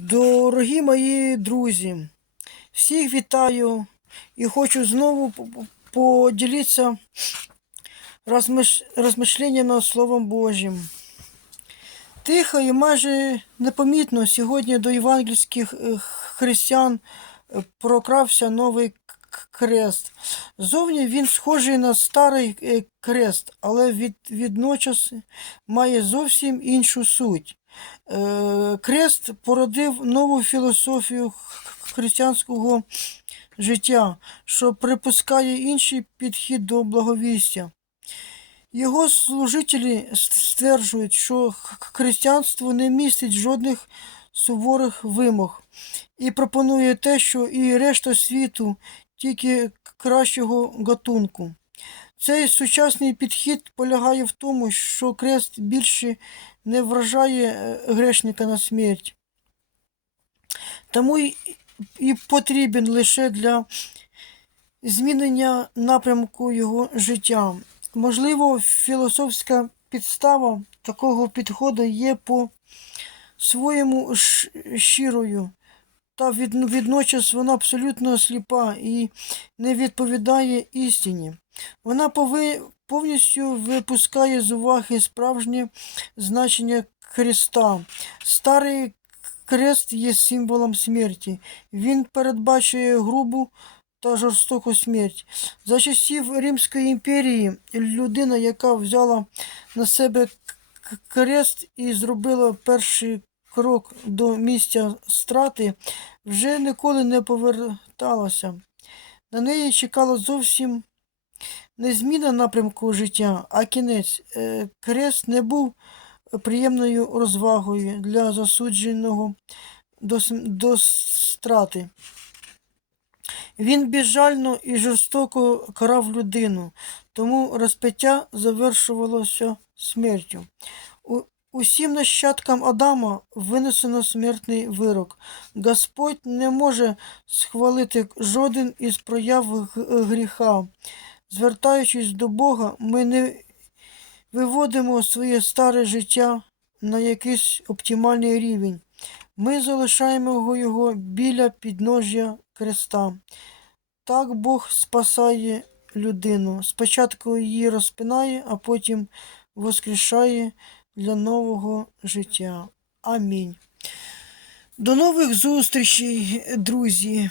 Дорогі мої друзі, всіх вітаю і хочу знову поділитися розмиш... розмишленнями Словом Божим. Тихо і майже непомітно сьогодні до євангельських е, християн е, прокрався новий крест. Зовні він схожий на старий е, крест, але від... відночас має зовсім іншу суть. Е, Крест породив нову філософію християнського життя, що припускає інший підхід до благовістя. Його служителі стверджують, що християнство не містить жодних суворих вимог і пропонує те, що і решта світу тільки кращого гатунку. Цей сучасний підхід полягає в тому, що крест більше не вражає е, грешника на смерть. Тому і, потрібен лише для змінення напрямку його життя. Можливо, філософська підстава такого підходу є по своєму щирою, та від, відночас вона абсолютно сліпа і не відповідає істині. Вона пови, повністю випускає з уваги справжнє значення Христа. Старий крест є символом смерті. Він передбачує грубу та жорстоку смерть. За часів Римської імперії людина, яка взяла на себе крест і зробила перший крок до місця страти, вже ніколи не поверталася. На неї чекала зовсім не зміна напрямку життя, а кінець. Е, Крест не був приємною розвагою для засудженого до, до страти. Він безжально і жорстоко карав людину, тому розпиття завершувалося смертю. Усім нащадкам Адама винесено смертний вирок. Господь не може схвалити жоден із прояв гріха. Звертаючись до Бога, ми не виводимо своє старе життя на якийсь оптимальний рівень. Ми залишаємо його біля підножжя креста. Так Бог спасає людину. Спочатку її розпинає, а потім воскрешає для нового життя. Амінь. До нових зустрічей, друзі!